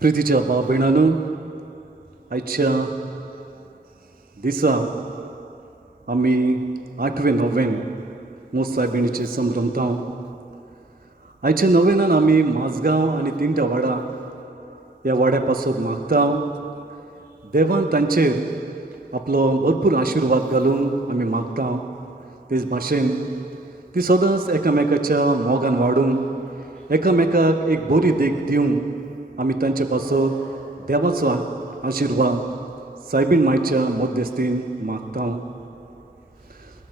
प्रितीच्या भाव भयणांनो, आयच्या दिसा आमी 8वें नोवेन मोस सायबिणीचें संभ्रमतांव. आयच्या नोवेनान आमी माजगांव आनी तिंड्या वाडा ह्या वाड्या पासून मागतांव. देवान तांचेर आपलो भरपूर आशिर्वाद घालूंक आमी मागतांव. तेच भाशेन ती सदांच एकामेकाच्या मोगान वाडूंक, एकामेकाक एक बरी देख दिवंक आमी तांचे पासो देवाचो आशिर्वाद सायबीण मायच्या मध्यस्थीन मागतांव.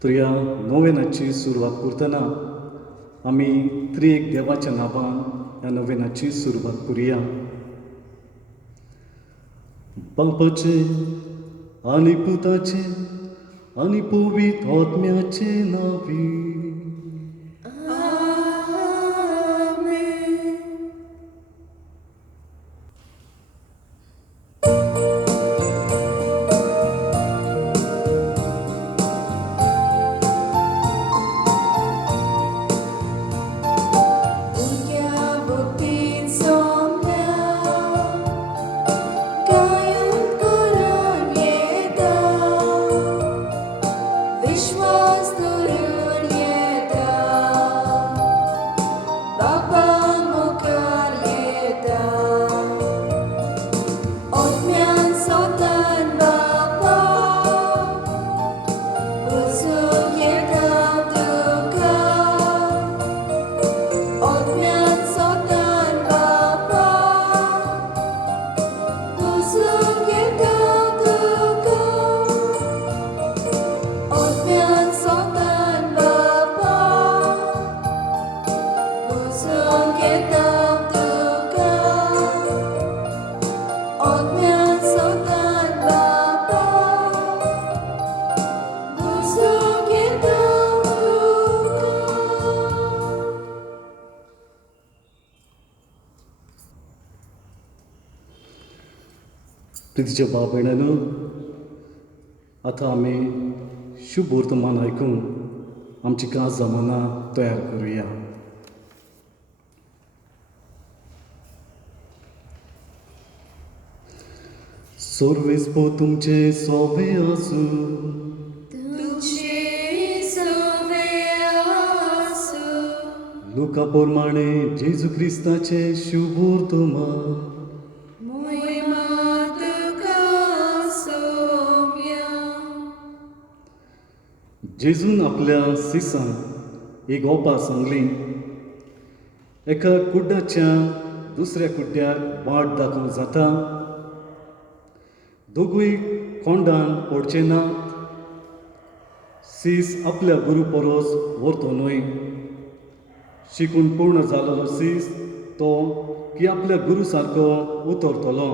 तर ह्या नोवेनाची सुरवात करतना आमी त्रिएक देवाच्या नांवान ह्या नोवेनाची सुरवात करुया. बापाचे आनी पुताचे आनी पवित्र आत्म्याचे नांवी. प्रितीच्या भाव भयणांनो, आतां आमी शुभ वर्तमान आयकूंक आमची कांस जमाना तयार करुया. सोर्वेस्पो तुमचे सोबे आसूं, लुका पोरमाणे जेजू क्रिस्ताचे शुभ वर्तमान. जेजून आपल्या सिसांक एक ओपा सांगली, एका कुड्डाच्या दुसऱ्या कुड्ड्याक वाट दाखोवंक जाता. दोगूय कोंडान पडचे नात. सीस आपल्या गुरू परोस व्हरतो न्हय. शिकून पूर्ण जाल्लो सीस तो की आपल्या गुरू सारको उतरतलो.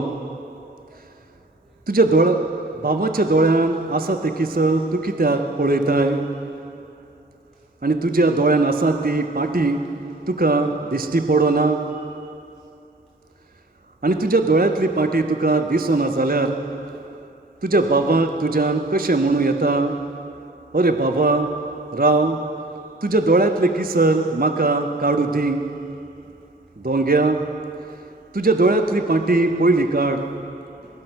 तुज्या भावाच्या दोळ्यान आसा ते किसर तूं कित्याक पळयताय, आनी तुज्या दोळ्यान आसा ती पाटी तुका दिश्टी पडना. आनी तुज्या दोळ्यांतली पाटी तुका दिसना जाल्यार तुज्या भावाक तुज्यान कशें म्हणूं येता, अरे भावा राव, तुज्या दोळ्यांतले किसर म्हाका काडूं दी. दोंग्या, तुज्या दोळ्यांतली पाटी पयली काड,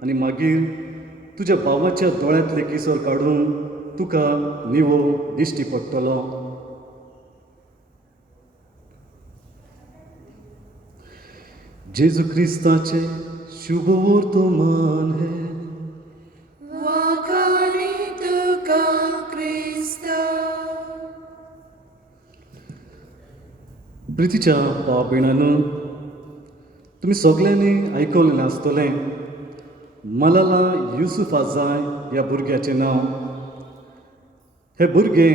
आनी मागीर तुज्या भावाच्या दोळ्यांतले किसर काडून तुका निवो दिश्टी पडटलो. जेजू क्रिस्ताचे शुभ वर्तमान हे. प्रितीच्या भाव भयणांनो, तुमी सगळ्यांनी आयकलें आसतलें मलाला युसुफाजाय ह्या भुरग्याचें नांव. हे भुरगें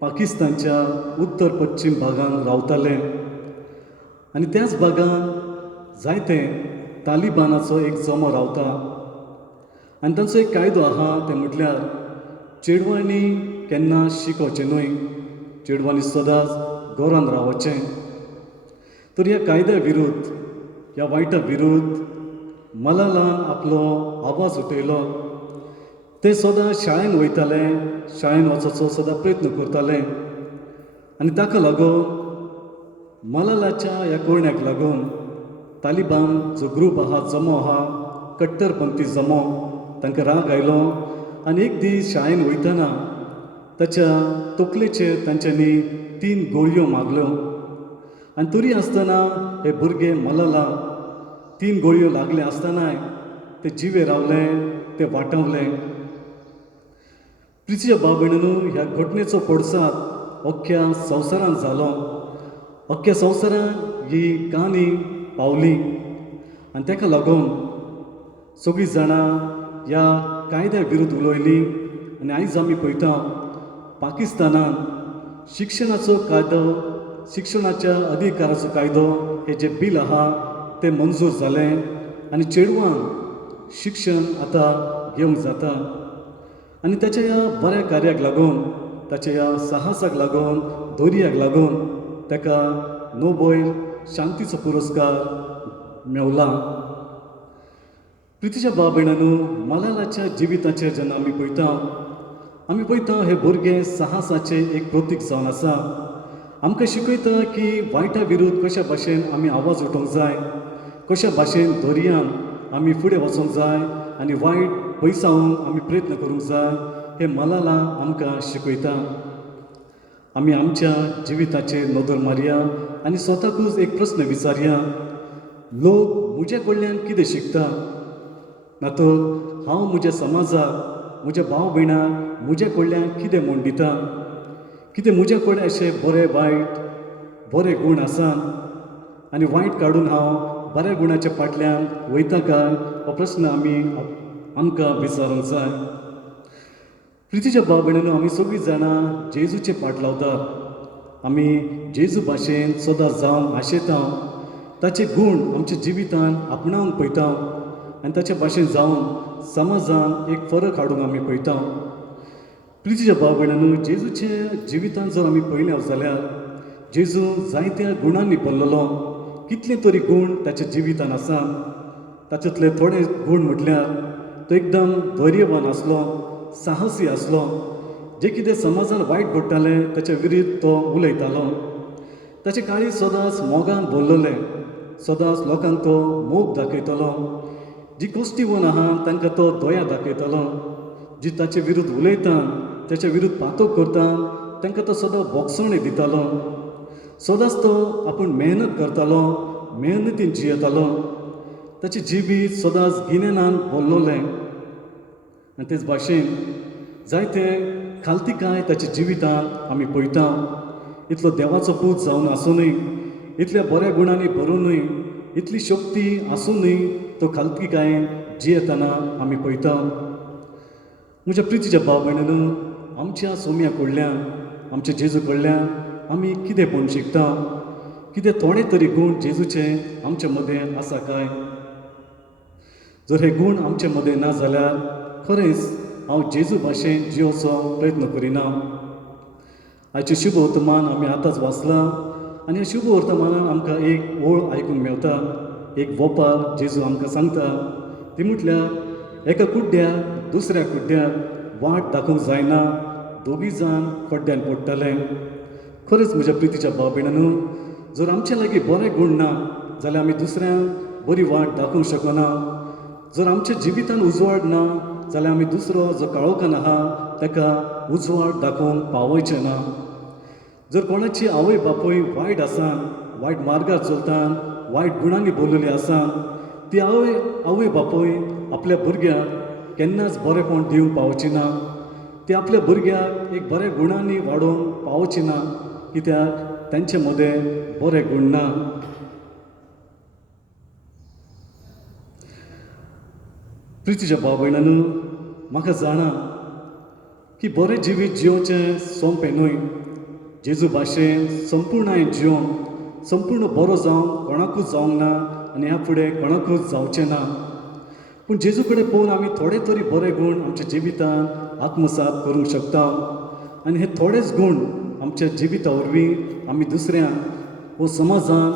पाकिस्तानच्या उत्तर पश्चिम भागांत रावतालें, आनी त्याच भागांत जायते तालिबानाचो एक जमो रावता. आनी तांचो एक कायदो आहा, तें म्हटल्यार चेडवांनी केन्ना शिकोवचें न्हय, चेडवांनी सदांच घरांत रावचें. तर ह्या कायद्या विरुद्ध, ह्या वायटा विरुद्ध मलालान आपलो आवाज उठयलो. ते सदां शाळेंत वयताले, शाळेंत वचोचो सदां प्रयत्न करताले. आनी ताका लागून मलालाच्या ह्या करण्याक लागून तालिबान जो ग्रूप आहा जमो आहा कट्टरपंथी जमो तांकां राग आयलो आनी एक दीस शाळेन वयतना ताच्या तकलेचेर तांच्यांनी 3 गोळयो मारल्यो आनी तरी आसतना हे भुरगे मलला 3 गोळयो लागले आसतनाय ते जिवे रावले ते वाटावले. प्रितीच्या भाव भयणींनो, ह्या घटनेचो पडसाद अख्ख्या संवसारांत जालो. अख्ख्या संवसारांत ही काणी पावली आनी ताका लागून सगळीं जाणां ह्या कायद्या विरुद्ध उलयलीं. आनी आयज आमी पळयता पाकिस्तानान शिक्षणाचो कायदो, शिक्षणाच्या अधिकाराचो कायदो हे जे बील आहा ते मंजूर जालें आनी चेडवांक शिक्षण आतां घेवंक जाता. आनी ताच्या ह्या बऱ्या कार्याक लागून, ताच्या ह्या साहसाक लागून, धैर्याक लागून ताका नोबेल शांतीचो पुरस्कार मेवला. प्रितीच्या भाव भयणांनो, मलालाच्या जिविताचेर जेन्ना आमी पळयता हे भुरगे साहसाचे एक प्रतीक जावन आसा. आमकां शिकयता की वायटा विरुद्ध कशा भाशेन आमी आवाज उठोवंक जाय, कशा भाशेन धैर्यान आमी फुडें वचोंक जाय आनी वायट पयसावंक आमी प्रयत्न करूंक जाय. हे मलाला आमकां शिकयता. आमी आमच्या जिविताचेर नदर मारया आनी स्वताकूच एक प्रस्न विचारया, लोक म्हज्या कडल्यान कितें शिकता? ना तर हांव म्हज्या समाजाक, म्हज्या भाव भयणांक म्हज्या कडल्यान कितें म्हूण दिता? कितें म्हज्या कडेन अशे बरे गूण आसात आनी वायट काडून हांव बऱ्या गुणाच्या फाटल्यान वयता काय? हो प्रस्न आमकां विचारूंक जाय. प्रितीच्या भाव भयणींनो, आमी सगळीं जाणां जेजूचे फाट लावतात. आमी जेजू भाशेन सदांच जावंक आशेता. ताचे गूण आमच्या जिवितान आपणावंक पळयता आनी ताचे भाशेन जावन समाजान एक फरक हाडूंक आमी पळयता. प्रितीच्या भाव भयणांनो, जेजूचे जिवितान जर आमी पळयलें जाल्यार जेजू जायत्या गुणांनी भरलेलो. कितले तरी गूण ताच्या जिवितान आसा. तातूंतले थोडे गूण म्हटल्यार तो एकदम धैर्यवान आसलो, साहसी आसलो. जे कितें समाजान वायट घडटालें ताच्या विरुद्ध तो उलयतालो. ताचे काळी सदांच मोगान भरलेले, सदांच लोकांक तो मोग दाखयतालो. जी कोश्टीवन आहा तांकां तो दया दाखयतालो. जी ताचे विरुद्ध उलयता, ताच्या विरुद्ध पातोक करता, तांकां तो सदां बोगसवणे दितालो. सदांच तो आपूण मेहनत करतालो, मेहनतीन जियेतालो. ताची जिवीत सदांच गिन्यानान भरलोलें. आनी तेच भाशेन जायते खालतीकाय ताच्या जिवितान आमी पळयता. इतलो देवाचो पूत जावन आसुनूय, इतल्या बऱ्या गुणांनी भरुनूय, इतली शक्ती आसुनूय तो खालतीकायेन जियेतना आमी पळयता. म्हज्या प्रितीच्या भाव भयणींनो, आमच्या सोम्या कडल्यान, आमच्या जेजू कडल्यान आमी कितें पूण शिकता? कितें थोडे तरी गूण जेजूचे आमचे मदें आसा काय? जर हे गूण आमचे मदें ना जाल्यार खरेंच हांव जेजू भाशेन जियोचो प्रयत्न करिना. आयचे शुभ वर्तमान आमी आतांच वाचलां आनी ह्या शुभ वर्तमानान आमकां एक ओळ आयकूंक मेवता. एक वोपार जेजू आमकां सांगता. ती म्हटल्यार एका कुड्ड्याक दुसऱ्या कुड्ड्याक वाट दाखोवंक जायना, दोगी जाण खड्ड्यान पडटले. खरेंच म्हज्या प्रितीच्या भाव भयणांनो, जर आमचे लागीं बरे गूण ना जाल्यार आमी दुसऱ्यांक बरी वाट दाखोवंक शकना. जर आमच्या जिवितान उजवाड ना जाल्यार आमी दुसरो जो काळोखान आहा ताका उजवाड दाखोवंक पावयचे ना. जर कोणाची आवय बापूय वायट आसा, वायट मार्गार चलता, वायट गुणांनी भरलेली आसा, ती आवय बापूय आपल्या भुरग्याक केन्नाच बरेपण दिवंक पावची ना. ती आपल्या भुरग्याक एक बऱ्या गुणांनी वाडोवंक पावची ना, कित्याक तांचे मदें बरे गूण ना. प्रितीच्या भाव भयणांनो, म्हाका जाणा की बरें जिवीत जियोचें सोंपें न्हय. जेजू भाशेन संपूर्णायेन जियोवन संपूर्ण बरो जावंक कोणाकूच जावंक ना आनी ह्या फुडें कोणाकूच जावचें ना. पूण जेजू कडेन पळोवन आमी थोडे तरी बरे गूण आमच्या जिवितान आत्मसात करूंक शकता आनी हे थोडेच गूण आमच्या जिविता वरवीं आमी दुसऱ्यांक वो समाजान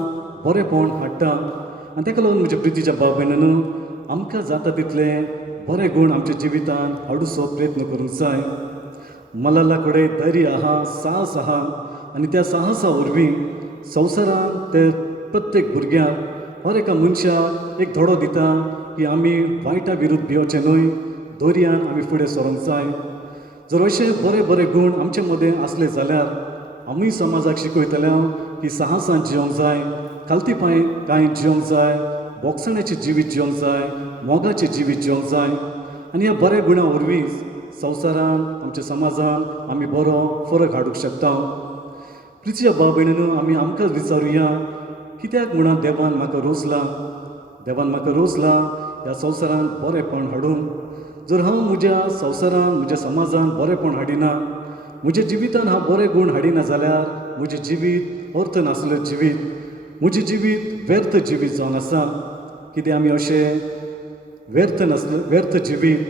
बरेपण हाडटा. आनी ताका लागून म्हज्या प्रितीच्या भाव भयणांनो, आमकां जाता तितले बरे गूण आमच्या जिवितान हाडूचो प्रयत्न करूंक जाय. मलाला कडेन धैर्य आहा, साहस आहा आनी त्या साहसा वरवीं संवसारांत ते प्रत्येक भुरग्याक हर एका मनशाक एक धडो दिता की आमी वायटा विरुद्ध भिवचे न्हय, दोरयान आमी फुडें सरूंक जाय. जर अशे बरे बरे गूण आमचे मदें असले जाल्यार आमी समाजाक शिकयतले की साहसान जिवंक जाय, खालतीपाय कांय जिवंक जाय, बोगसण्याचें जिवीत जिवंक जाय, मोगाचें जिवीत जिवंक जाय. आनी ह्या बऱ्या गुणा वरवीं संवसारान आमच्या समाजान आमी बरो फरक हाडूंक शकता. प्रितीच्या भाव भयणीनो, आमी आमकांच विचारुया, कित्याक म्हणून देवान म्हाका रोचला. देवान म्हाका रोचला ह्या संवसारान बरेंपण हाडूंक. जर हांव म्हज्या संवसारान म्हज्या समाजान बरेंपण हाडिना, म्हज्या जिवितान हांव बरे गूण हाडिना जाल्यार म्हजें जिवीत अर्थ नासलें जिवीत, म्हजें जिवीत व्यर्थ जिवीत जावन आसा. कितें आमी अशें व्यर्थ जिवीत,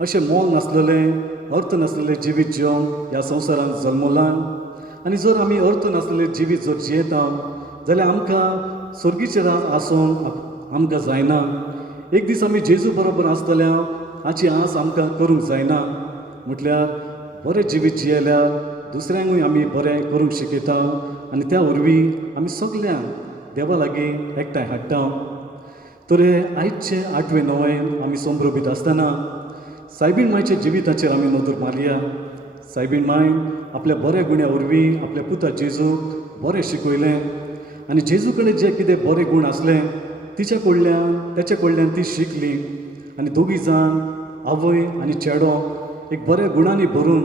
अशें मोल नासलेलें, अर्थ नासलेलें जिवीत जिवन ह्या संवसारान जल्मलां. आनी जर आमी अर्थ नासलेलें जिवीत जर जियेता जाल्यार आमकां सर्गीचें राज आसूंक आमकां जायना. एक दीस आमी जेजू बरोबर आसतल्या हाची आस आमकां करूंक जायना. म्हटल्यार बरें जिवीत जियेल्यार दुसऱ्यांकूय आमी बरें करूंक शिकयता आनी त्या वरवीं आमी सगल्यांक देवा लागीं एकठांय हाडटा. तर हे आयजचे 8वें नोवेन आमी संभ्रमीत आसतना सायबीण मांयच्या जिविताचेर आमी नदर मारया. सायबीण मांयन आपल्या बऱ्या गुण्या वरवीं आपल्या पुता जेजूक बरें शिकयलें आनी जेजू कडेन जे कितें बरें गूण आसले ताचे कडल्यान ती शिकली. आनी दोगूय जाण आवय आनी चेडो एक बऱ्या गुणांनी भरून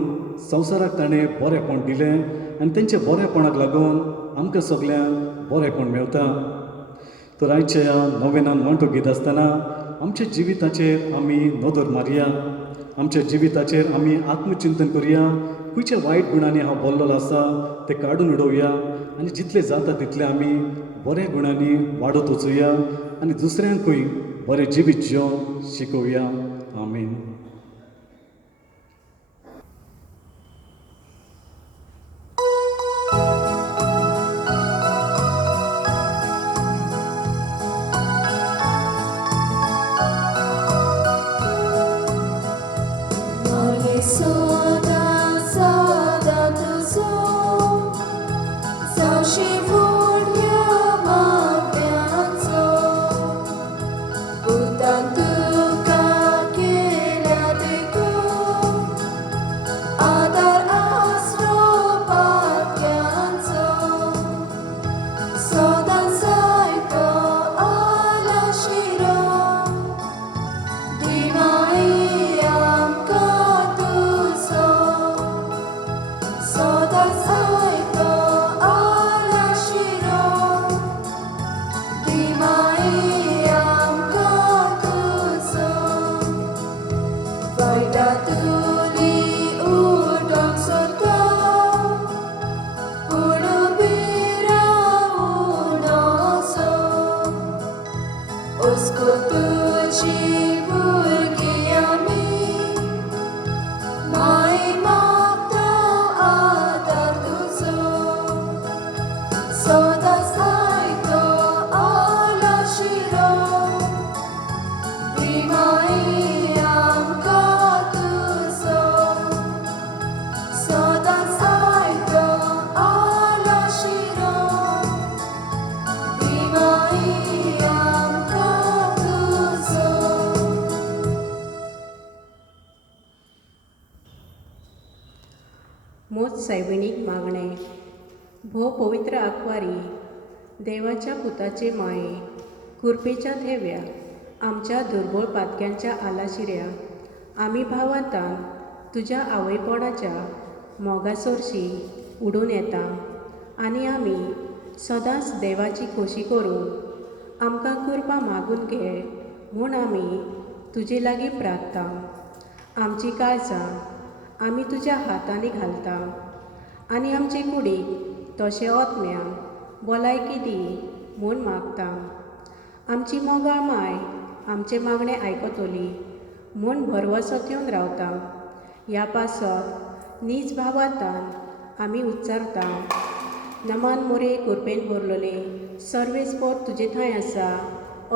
संवसाराक ताणें बरेंपण दिलें आनी तेंच्या बरेंपणाक लागून आमकां सगल्यांक बरेंपण मेवता. तर आयच्या ह्या नोवेनान म्हणटो गीत आसतना आमच्या जिविताचेर आमी नदर मारया. आमच्या जिविताचेर आमी आत्मचिंतन करया. खंयच्या वायट गुणांनी हांव भरलेलो आसा ते काडून उडोवया आनी जितले जाता तितले आमी बऱ्या गुणांनी वाडत वचुया आनी दुसऱ्यांकूय बरें जिवीत जिवंक शिकोवया. आमीन. मोज सायबिणीक मागणे. भोव पवित्र आंकवारी, देवाच्या पुताचे माये, कुरपेच्या थेव्या, आमच्या दुर्बळ पातक्यांच्या आलाशिऱ्या, आमी भावातान तुज्या आवयपणाच्या मोगासोरशी उडून येता आनी आमी सदांच देवाची खोशी करून आमकां कृपा मागून घे म्हूण आमी तुजे लागीं प्रार्थता. आमची काळजां आमी तुज्या हातांनी घालता आनी आमचे कुडीक तशें ओतम्या भलायकी दी म्हूण मागता. आमची मोगाळ माय आमचे मागणे आयकतली म्हूण भरवसत येवन रावता. ह्या पासत नीज भावातान आमी उच्चारता. नमान मोरे कुरपेन भरलोले, सर्वेस्पर तुजे थंय आसा,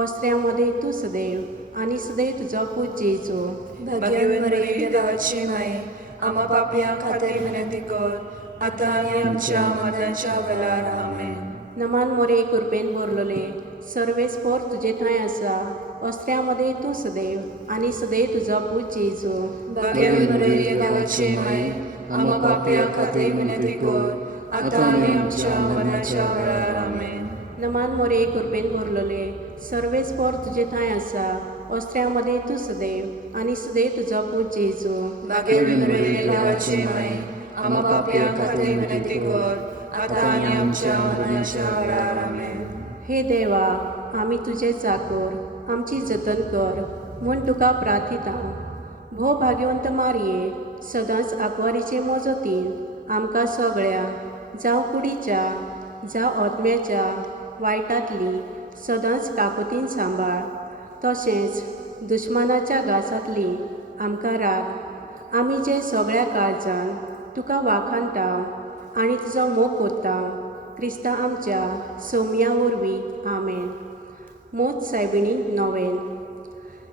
अस्त्र्यां मदें तूं सदैव आनी सदैव तुजो पूत जेजू. भाग्यवान मरिये, देवाची माय, आम्हा पापयां खातीर विनंती कर, आतां आनी आमच्या मरणाच्या वेळार. आमेन. नमान मोरे कुरपेन भरलोले, सर्वेस्पोर तुझे ठांय आसा अस्त्र्यामध्ये तूं सदैव आनी सदैव तुजो पूत जेजू भाग्यवान मरिये देवाची माय आम्हा पापया खातीर विनंती कर आता आनी आमच्या मरणाच्या वेळार आमेन. नमान मोरे कृपेन भरलेले सर्वेस्पोर तुझे ठांय आसा अस्त्र्यामध्ये तूं सदैव आनी सदैव तुजो पूत जेजू भाग्यवान मरिये देवाची माय आम्हा पापया खातीर विनंती कर आता आनी आमच्या मरणाच्या वेळार आमेन. हे देवा आमी तुजे चाकर आमची जतन कर म्हूण तुका प्रार्थिता. भोव भाग्यवंत मारये सदांच आंकवारीचे मोजतीन आमकां सगळ्या जावं कुडीच्या जावं ओतम्याच्या वायटांतली सदांच काकुतीन सांबाळ. तशेंच दुश्मनाच्या घासांतली आमकां राख. आमी जे सगळ्या काळजान तुका वाखाणटा आनी तुजो मोग कोत्ता क्रिस्ता आमच्या सौम्या वरवीं आमेन. मोत सायबिणी नोवेन.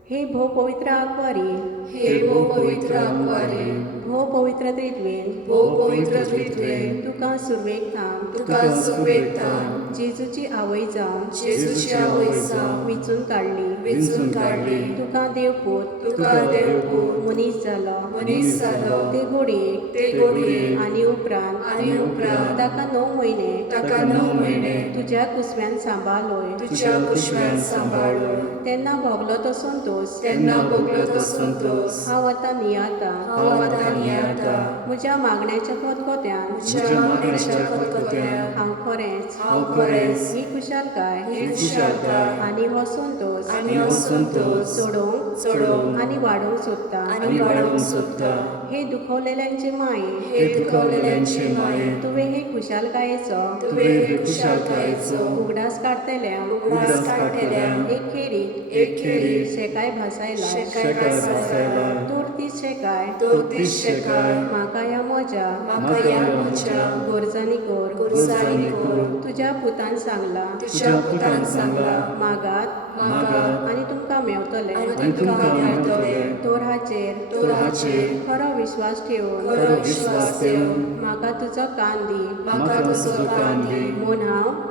हे भोव पवित्र आंकवारी हे भोव पवित्र आंकवारी भोव पवित्र त्रित्वेन भोव पवित्र त्रित्वेन तुका सुरवेकतां तुका सुवेकतां जेजूची आवय जावन जेजूची आवय जावन विचून काडली. वेंचून काडली. तुका देवपूत तुका देवपूत मनीस जालो. मनीस जालो. ते घोडयेक ते घोडयेक आनी उपरांत आनी उपरांत ताका 9 म्हयने ताका 9 म्हयने तुज्या कुसव्यान सांबाळलोय. तुज्या कुशव्यान सांबाळलो. तेन्ना भोगलो तो संतोष तेन्ना भोगलो तो संतोष हांव आतां नियाता. हांव आतां नियाता. म्हज्या मागण्याच्या खतखत्यान म्हज्या मागण्याच्या खतखत्यान हांव खरेंच हांव खरेंच ही खुशालकाय ही खुशालकाय आनी हो संतोष आनी हो संतोष सोडोवंक आनी वाडोवंक सोदता. आनी वाडोवंक सोदता. हे दुखवलेल्यांचे माये हे दुखवलेल्यांचे माये तुवें हे खुशालकायेचो तुवें हे खुशालकायेचो उगडास काडटल्या उगडास काडटल्या एक खेरीत एक खेरीत शेकाय भासायला. शेकाय भासायला. तूर तीस शेकाय तो तीस शेकाय म्हाका या म्हज्या म्हाका ह्या म्हज्या गोरजांनी कोर. गोरजांनी कोर. तुज्या पुतान सांगला तुज्या पुतान सांगला मागात मागात आनी तुमकां मेवतले. आनी तुमकां मेळटले. तोराचेर तोराचेर खरो विश्वास ठेवून खरो विश्वास ठेवून म्हाका तुजो कान दी म्हाका तुजो कान दी म्हूण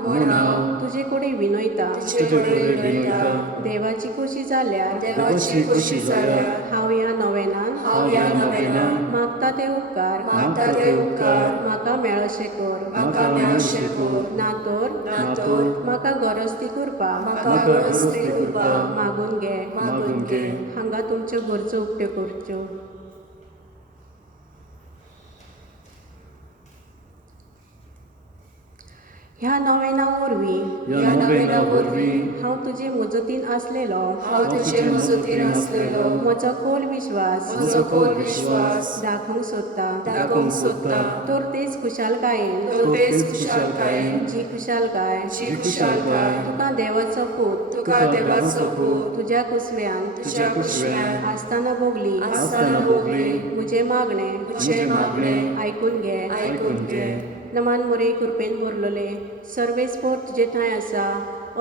म्हूण हांव तुजे कडेन विनयता. तुजे कडेन विनयता. देवाची खुशी जाल्यार देवाची खुशी जाल्यार हांव ह्या नोवेनान हांव ह्या नोवेनान मागता ते उपकार मागता ते उपकार म्हाका मेळशे कर. म्हाका मेळशे कर. नातोर म्हाका गरज ती करपा म्हाका गरज ती करपा मागून घे. मागून घे. हांगा तुमच्यो गरजो उक्त्यो करच्यो. ह्या नोवेना वरवीं ह्या नोवेना वरवीं हांव तुजे मजतीन आसलेलो हांव तुजे मजतीन आसलेलो म्हजो खोल विश्वास म्हजो खोल विश्वास दाखोवंक सोदता. दाखोवंक सोदता. तर तेच खुशालकायेन तो तेच खुशालकायेन जी खुशालकाय जी खुशालकाय तुका देवाचो पूत तुका देवाचो पूत तुज्या कुसव्यान तुज्या कुशव्यान आसतना भोगली. आसतना भोगली. म्हजे मागणे तुजे मागणे आयकून घे. आयकून घे. नमान मोरे कृपेन भरलेले सर्वेस्पोर तुजे ठांय आसा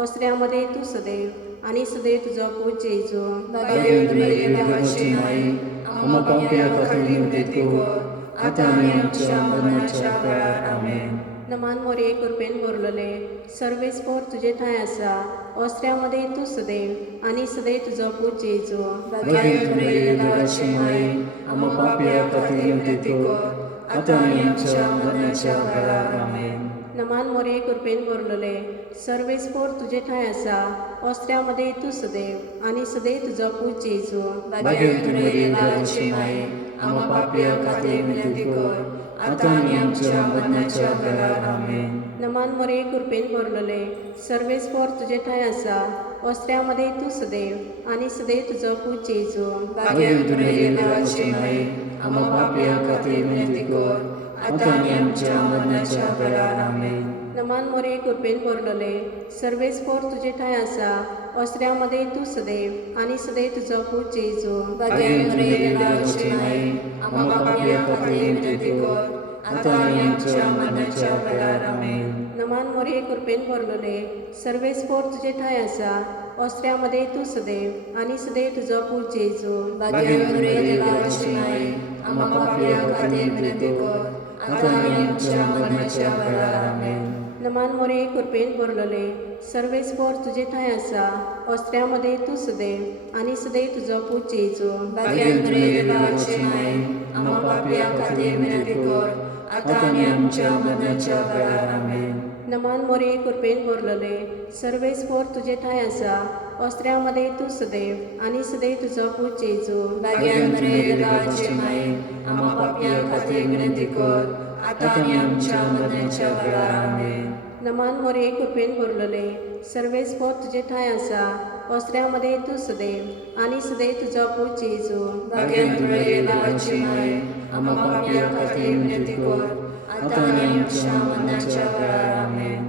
अस्त्र्यामध्ये तूं सदैव आनी सदैव तुजो पूत जेजू भाग्यवान मरिये देवाची माय आम्हा पापया खातीर विनंती कर आता आनी आमच्या मरणाच्या वेळार आमेन. नमान मोरे कृपेन भरलेले सर्वेस्पोर तुजे ठांय आसा अस्त्र्यामध्ये तूं सदैव आनी सदैव तुजो पूत जेजू भाग्यवान मरिये देवाची माय आम्हा पापया खातीर विनंती कर आता आनी आमच्या मरणाच्या वेळार आमेन. नमान मोरे कृपेन भरलेले सर्वेस्पोर तुजे ठांय आसा अस्त्र्यामध्ये तूं सदैव आनी सदैव तुजो पूत जेजू भाग्यवान मरिये देवाची माय आम्हा पापया खातीर विनंती कर आता आनी आमच्या मरणाच्या वेळार आमेन. नमान मोरे कृपेन भरलेले सर्वेस्पोर तुजे ठांय आसा अस्त्र्यामध्ये तूं सदैव आनी सदैव तुजो पूत जेजू भाग्यवान मरिये देवाची माय आम्हा पापया खातीर विनंती कर आता आनी आमच्या मरणाच्या वेळार आमेन. नमान मोरे कृपेन भरलेले सर्वेस्पोर तुजे ठांय आसा अस्त्र्यामध्ये तूं सदैव आनी सदैव तुजो पूत जेजू भाग्यवान मरिये देवाची माय आम्हा पापया खातीर विनंती कर आता आनी आमच्या मरणाच्या वेळार आमेन. नमान मोरे कृपेन भरलेले सर्वेस्पोर तुजे ठांय आसा अस्त्र्यामध्ये तूं सदैव आनी सदैव तुजो पूत जेजू भाग्यवान मरिये देवाची माय आम्हा पापया खातीर विनंती कर आता आनी आमच्या मरणाच्या वेळार आमेन. नमान मोरे कृपेन भरलेले सर्वेस्पर तुझे थंय आसा अस्त्र्यामध्ये तूं सदैव आनी सदैव तुजो पूत जेजू भाग्येंद्रे देवाचे माये आम्हा पापिया खातीर विनंती कर आता आनी आमच्या मरणाच्या वेळार आमेन. नमान मोरे कृपेन भरलेले सर्वेस्पर तुझे थंय आसा अस्त्र्यामध्ये तूं सदैव आनी सदैव तुजो पूत जेजू भाग्येंद्रे देवाचे माये आम्हा पापिया खातीर विनंती कर आता आनी आमच्या मरणाच्या वेळार आमेन. नमान मोरे कृपेन भरलेले सर्वेस्पर तुझे थंय आसा अस्त्र्यामध्ये तूं सदैव आनी सदैव तुजो पूत जेजू भाग्येंद्रे देवाचे माये आम्हा पापिया खातीर विनंती कर आता आनी आमच्या मरणाच्या वेळार आमेन.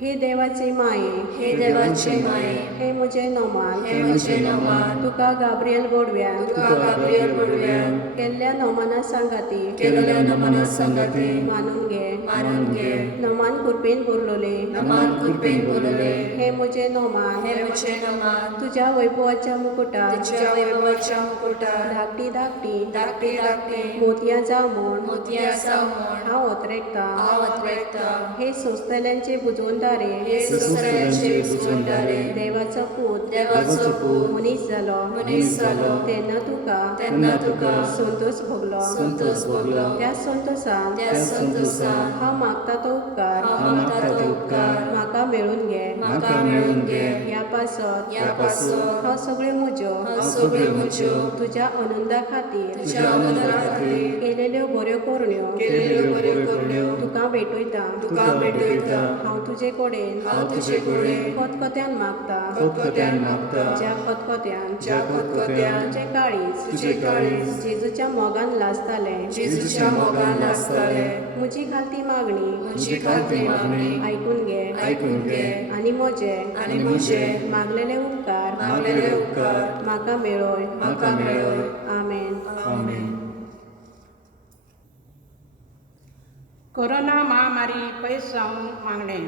हे देवाचे माये हे देवाचे माये हे म्हजे नोमान हे म्हजे नोमान तुका गाब्रिएल गोडव्यान तुका गाब्रिएल गोडव्यान केल्ल्या नोमाना सांगाती केलेल्या नमना संगती मानून घे मानून घे. नोमान कृपेन भरलेले नमान कृपेन बोलले हे म्हजे नोमान हे म्हजे नमान तुझ्या वैभवाच्या मुकुटार तुझ्या वैभवाच्या मुकुटार धाकटी धाकटी धाकटी धाकटी मोतयां जावं म्हूण मोतयां जावं म्हूण हांव ओतरेकता हांव अत्रेकता. हे सोंसतल्यांचे बुजवंदारे हे सुसऱ्यांचे बुजवंदारे देवाचो पूत देवाचो पूत मनीस जालो मनीस जालो तेन्ना तेन्ना तुका संतोष भोगलो संतोष भोगलो. त्या संतोषान त्या संतोषान हांव मागता तो उपकार हांव मागता तो उपकार म्हाका मेळून घे म्हाका मेळून घे. ह्या पासत ह्या पासत हांव सगळ्यो म्हज्यो हांव सगळ्यो म्हज्यो तुज्या आनंदा खातीर तुज्या आनंदा खातीर केलेल्यो बऱ्यो करण्यो केलेल्यो बऱ्यो करण्यो तुका भेटयता तुका भेटयता. हांव तुजे कडेन हांव तुजे कडेन खतखत्यान मागता खतखत्यान मागता. ज्या खतखत्यान ज्या खतखत्यान तुजे काळीज तुजे काळीज जेजूच्या मोगान लाजताले जेजूच्या मोगान नाचताले. म्हजी खालती मागणी म्हजी खालती मागणी आयकून घे आयकून घे. आनी म्हजे आनी म्हजे मागलेले उपकार मागलेले उपकार म्हाका मेळोय म्हाका मेळोय. आमेन. आमेन. कोरोना महामारी पयस जावन मागणे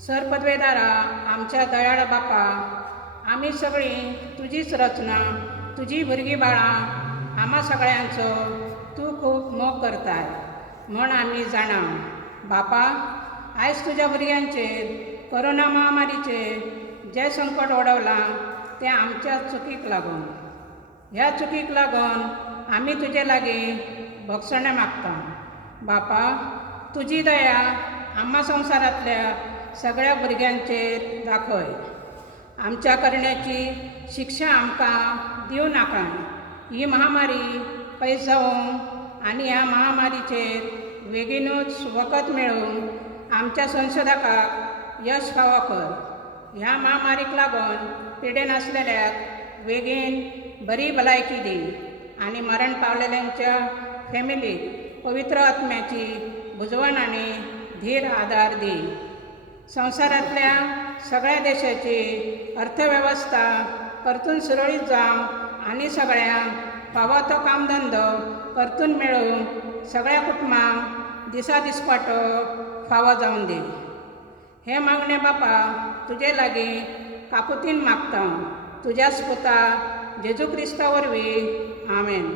सर पदवेदारा आमच्या दयाळ बापा आमी सगळीं तुजीच रचना तुजी भुरगीं बाळां आम्हा सगळ्यांचो तूं खूब मोग करताय म्हण आमी जाणा. बापा आयज तुज्या भुरग्यांचेर कोरोना महामारीचेर जें संकट ओडवलां तें आमच्या चुकीक लागून. ह्या चुकीक लागून आमी तुजे लागीं भक्षणां मागता. बापा तुजी दया आम्हा संवसारांतल्या सगळ्या भुरग्यांचेर दाखय. आमच्या करण्याची शिक्षा आमकां दिवं नाका. ही महामारी पयस जावं आनी ह्या महामारीचेर बेगीनूच वखद मेळून आमच्या संशोधकाक यश फावो कर. ह्या महामारीक लागून पिडेन आसलेल्याक बेगीन बरी भलायकी दी आनी मरण पावलेल्यांच्या फॅमिलीक पवित्र आत्म्याची बुजवण आनी धीर आदार दी. संवसारांतल्या सगळ्या देशाची अर्थवेवस्था परतून सुरळीत जावं आनी सगळ्यांक फावो तो कामधंदो परतून मेळून सगळ्या कुटुंबांक दिसा दिसपाटो फावो जावन दी. हे मागणे बापा तुजे लागीं काकुतीन मागता तुज्याच पुता जेजू क्रिस्ता वरवीं. आमेन.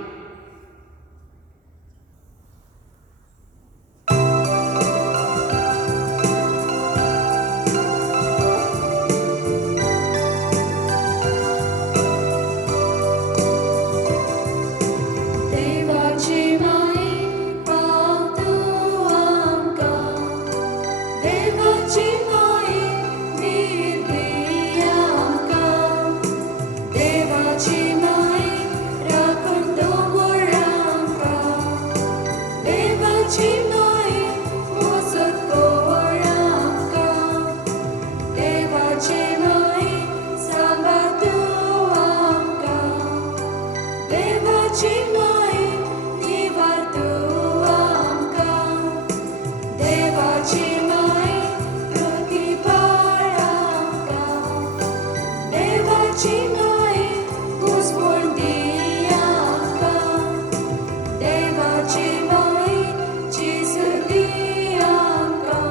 देवाची माये पाव तूं आमकां. देवाची माये निर्दय आमकां. देवाची माये राखून दवर आमकां. देवाची माये वसत कवर आमकां. देवाची माये सांबाळ तूं आमकां. देवाची माये निवार तूं आमकां. देवाची माये प्रतिपाळ आमकां. देवाची माये घुसमूण दी आमकां. देवाची माये जेजू दी आमकां.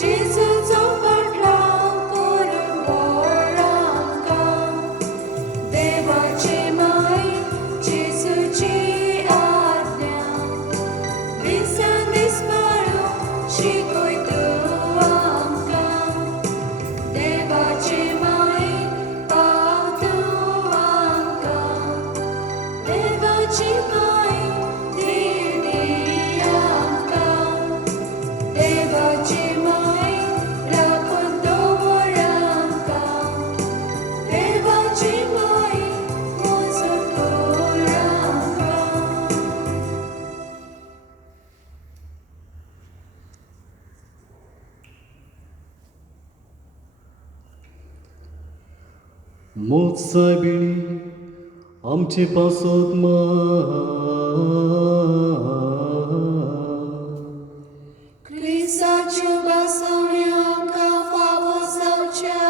जेजूचो पाटलाव करून व्हर आमकां. देवाची माये जेजूची आज्ञा दिसान दीस पाळूंक शिकय तूं मोत सायबिणी आमचे पासोत मा Crisacio basonio ca favo saucia.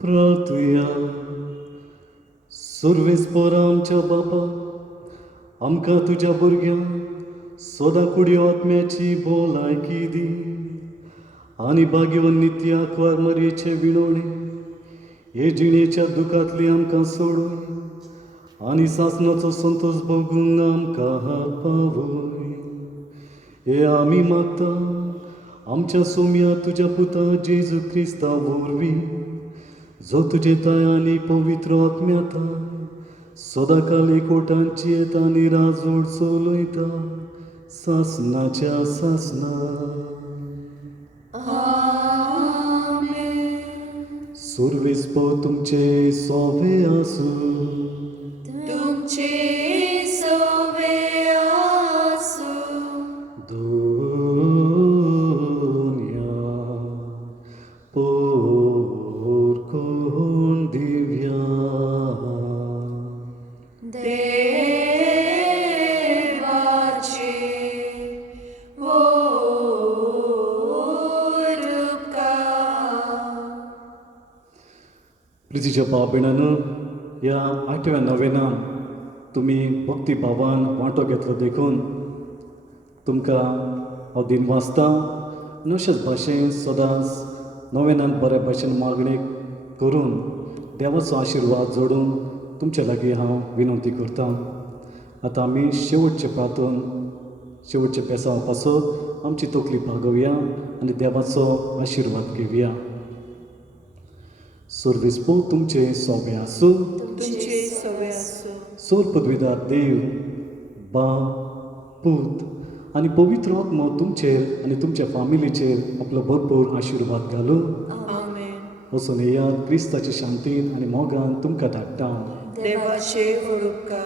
प्रार्थुया सर्वेस्पर आमच्या बापा आमकां तुज्या भुरग्यांक सदां कुडयो आत्म्याची भोवलायकी दी आनी भाग्यवन नित्य आंकवार मरयेचे विणवणे हे जिणेच्या दुखांतली आमकां सोडून आनी सासणाचो संतोष भोगूंक आमकां पावय हे आमी मागता आमच्या सोम्या तुज्या पुता जेजू क्रिस्ता वरवीं जो तुजे ताय आनी पवित्र आत्म्याता सदांकाल एकवटांची येता आनी राजवट चलयता सासणाच्या सासणा सुरवेस्पो तुमचे सोवे आसूं Tumce sove asu. दुनिया पोर कोण दिव्या Devace vorupka. प्रितीच्या भाव ह्या 8व्या नोवेनान तुमी भक्तिभावान वांटो घेतलो देखून तुमकां हांव दिन वाचता आनी अशेच भाशेन सदांच नोवेनान बऱ्या भाशेन मागणी करून देवाचो आशिर्वाद जोडून तुमचे लागीं हांव विनंती करतां आतां आमी शेवटचे प्रार्थन शेवटचे पेसाव पासत आमची तकली भागोवया आनी देवाचो आशिर्वाद घेवया सर्वेस्पो तुमचे सोबे आसूं Tumce sove asu. सोर पदवीदार देव बाब पूत आनी पवित्र आत्मो तुमचेर आनी तुमच्या फामिलीचेर आपलो भरपूर आशिर्वाद घालूं Amen. वचून येयात क्रिस्ताची शांतीन आनी मोगान तुमकां धाडटा Devace vorupka.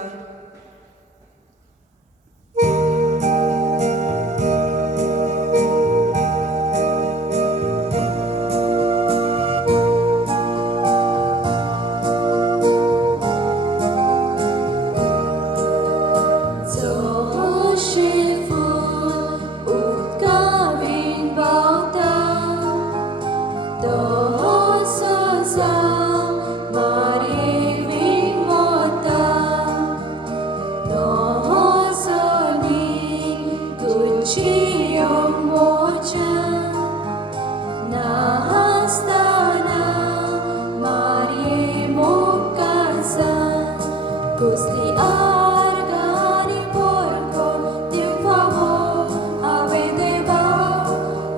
Gusti argani porco di un favor aveva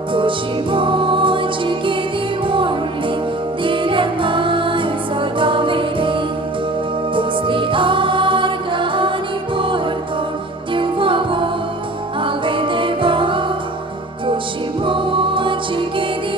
così moci che di morli dire mai salvaveli Gusti argani porco di un favor aveva così moci che di